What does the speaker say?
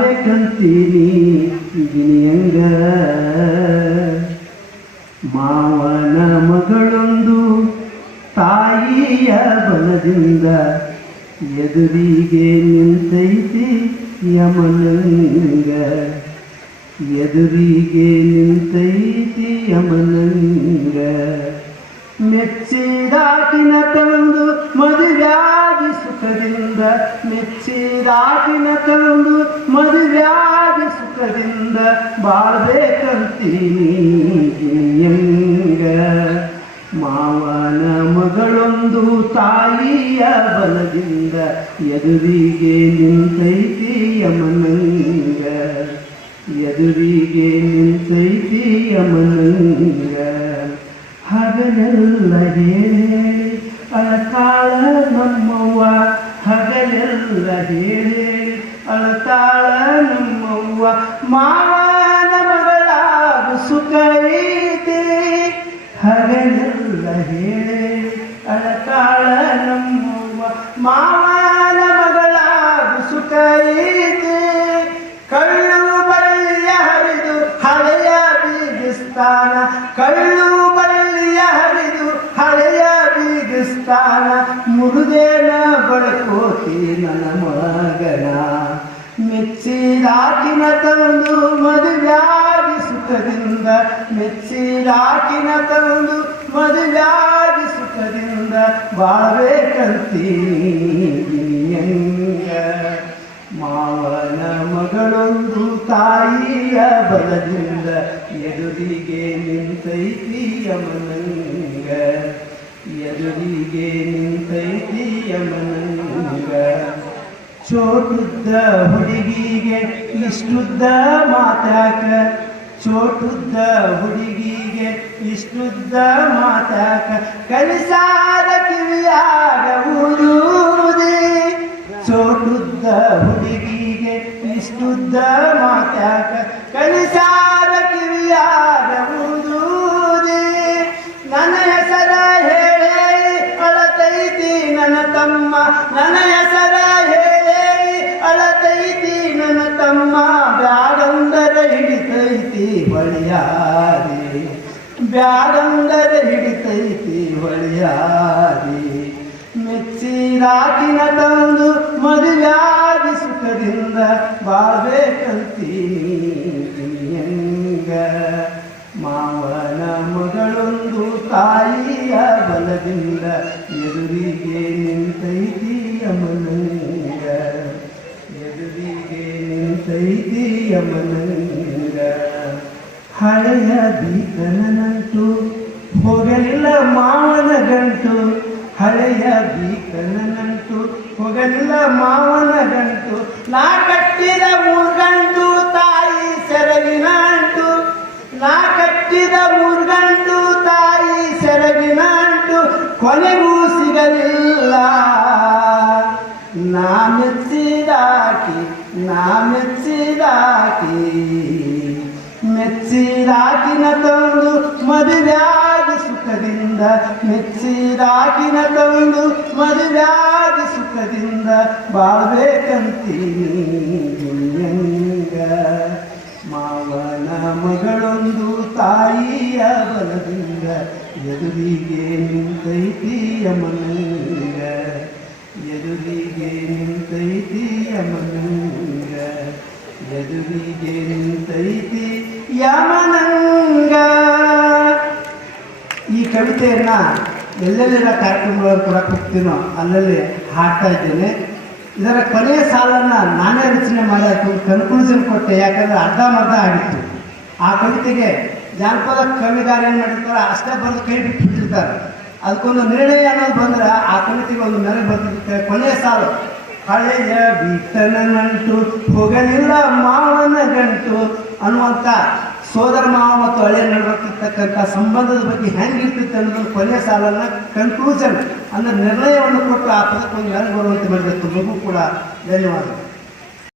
ಬಾಳ್ಬೇಕಂತೀನಿ ಹೆಂಗ? ಮಾವನ ಮಗಳೊಂದು ತಾಯಿಯ ಬಲದಿಂದ ಎದುರಿಗೆ ನಿಂತೈತಿ ಯಮನಂಗ ಎದುರಿಗೆ ನಿಂತೈತಿ ಯಮನಂಗ ಮೆಚ್ಚಿದಾಕಿನ ಮೆಚ್ಚಿದಾಕಿನ ತಂದು ಮದುವೆಯಾಗಿ ಸುಖದಿಂದ ಬಾಳ್ಬೇಕಂತೀನಿ ಹೆಂಗ ಮಾವನ ಮಗಳೊಂದು ತಾಯಿಯ ಬಲದಿಂದ ಎದುರಿಗೆ ನಿಂತೈತಿ ಯಮನಂಗ ಎದುರಿಗೆ ನಿಂತೈತಿ ಯಮನಂಗ ಹಗಲೆಲ್ಲ ಹೇಳಿ ಅಳತಾಳ ನಮ್ಮವ್ವ ಮಾವನ ಮಗಳಾಗು ಸುಖ ಐತಿ ಹಗಲೆಲ್ಲ ಹೇಳಿ ಅಳತಾಳ ನಮ್ಮವ್ವ ಮಾವನ ಮಗಳಾಗು ಸುಖ ಕಳ್ಳು ಬಳ್ಳಿಯ ಹರಿದು, ಹಳೆಯ ಬೀಗಿಸ್ತಾನ ಕಳ್ಳು ಬೀಗಿಸ್ತಾನ ಮುರುದೇನ ಬಳಕೋತಿ ನನ್ನ ಮಗನ. ಮೆಚ್ಚಿದಾಕಿನ ತಂದು ಮದುವ್ಯಾದಿ ಸುಖದಿಂದ ಮೆಚ್ಚಿದಾಕಿನ ತಂದು ಮದುವ್ಯಾದಿ ಸುಖದಿಂದ ಬಾಳ್ಬೇಕಂತೀನಿ ಹೆಂಗ. ಮಾವನ ಮಗಳೊಂದು ತಾಯಿಯ ಬಲದಿಂದ ಎದುರಿಗೆ ನಿಂತೈತಿ ಯಮನಂಗ. ಎದುರಿಗೆ ನಿಂತೈತಿ ಯಮನಂಗ ಚೋಟುದ್ದ ಹುಡುಗಿಗೆ ಇಷ್ಟುದ್ದ ಮಾತಾಕ. ಚೋಟುದ್ದ ಹುಡುಗಿಗೆ ಇಷ್ಟುದ್ದ ಮಾತಾಕ. ಕಲಿಸಾದ ಬ್ಯಾಗಂದರ ಹಿಡಿತೈತಿ ಹೊಳಿಯಾರಿ ಮೆಚ್ಚಿರಾಕಿನ ತಂದು ಮದುವೆಯಾಗಿ ಸುಖದಿಂದ ಹೆಂಗ ಮಾವನ ಮಗಳೊಂದು ತಾಯಿಯ ಬಲದಿಂದ ಎದುರಿಗೆ ನಿಂತೈತಿ ಯಮನಂಗ ಎದುರಿಗೆ ನಿಂತೈತಿ ಯಮನಂಗ ಹಳೆಯ ಬೀಕನಂಟು ಹೋಗಲಿಲ್ಲ ಮಾವನ ಗಂಟು, ಹಳೆಯ ಬೀಕನಂಟು ಹೋಗಲಿಲ್ಲ ಮಾವನ ಗಂಟು, ನಾ ಕಟ್ಟಿದ ಮೂರ್ಗಂಟು ತಾಯಿ ಸೆರಗಿನ ಅಂಟು. ನಾ ಕಟ್ಟಿದ ಮೂರ್ಗಂಟು ತಾಯಿ ಸೆರಗಿನ ಅಂಟು. ಕೊನೆಗೂ ಸಿಗಲಿಲ್ಲ. ನಾ ಮೆಚ್ಚಿದಾಕಿ ನಾ ಮೆಚ್ಚಿದಾಕಿ. ಮೆಚ್ಚಿದಾಕಿನ ತಂದು ಮದುವೆಯಾಗಿ ಮೆಚ್ಚಿದಾಕಿನ ತಂದು ಮದುವ್ಯಾದ ಸುಖದಿಂದ ಬಾಳ್ಬೇಕಂತೀನಿ ಹೆಂಗ ಮಾವನ ಮಗಳೊಂದು ತಾಯಿಯ ಬಲದಿಂದ ಎದುರಿಗೆ ನಿಂತೈತಿ ಮನಂಗ ಎದುರಿಗೆ ನಿಂತೈತಿ ಮನಂಗ ಎದುರಿಗೆ ನಿಂತೈತಿ ಯಮನಂಗ ಕವಿತೆಯನ್ನ ಎಲ್ಲೆಲ್ಲೆಲ್ಲ ಕಾರ್ಯಕ್ರಮಗಳಲ್ಲಿ ಕೊಡಕ್ಕೆ ಹೋಗ್ತೀನೋ ಅಲ್ಲಲ್ಲಿ ಹಾಡ್ತಾ ಇದ್ದೇನೆ. ಇದರ ಕೊನೆಯ ಸಾಲನ್ನು ನಾನೇ ರಚನೆ ಮಾಡಿ ಕನ್ಕ್ಲೂಷನ್ ಕೊಟ್ಟೆ, ಯಾಕಂದರೆ ಅರ್ಧ ಮರ್ಧ ಆಗಿತ್ತು ಆ ಕವಿತೆಗೆ ಜಾನಪದ ಕವಿಗಾರ ಏನು ಮಾಡಿರ್ತಾರೆ ಅಷ್ಟೇ ಬಂದು ಕೈ ಬಿಟ್ಟು ಬಿಟ್ಟಿರ್ತಾರೆ. ಅದಕ್ಕೊಂದು ನಿರ್ಣಯ ಅನ್ನೋದು ಬಂದ್ರೆ ಆ ಕವಿತೆಗೆ ಒಂದು ಮೆರೆ ಬರ್ತಿರುತ್ತೆ ಕೊನೆಯ ಸಾಲು. ಹಳೆಯ ಬಿಟ್ಟನ ನಂಟು ಹೋಗಲಿಲ್ಲ ಮಾವನ ಗಂಟು ಅನ್ನುವಂಥ ಸೋದರ ಮಾವ ಮತ್ತು ಹಳೆಯ ನಡುವಕ್ಕಿರ್ತಕ್ಕಂಥ ಸಂಬಂಧದ ಬಗ್ಗೆ ಹೆಂಗಿರ್ತಿತ್ತು ಅನ್ನೋದನ್ನು ಕೊನೆಯ ಸಾಲನ್ನ ಕನ್ಕ್ಲೂಷನ್ ಅಂದ್ರೆ ನಿರ್ಣಯವನ್ನು ಕೊಟ್ಟು ಆ ಪದಕ್ಕೊಂದು ಯಾರು ಬರುವಂತೆ ಮಾಡಿದೆ ತುಂಬಗೂ ಕೂಡ ಧನ್ಯವಾದ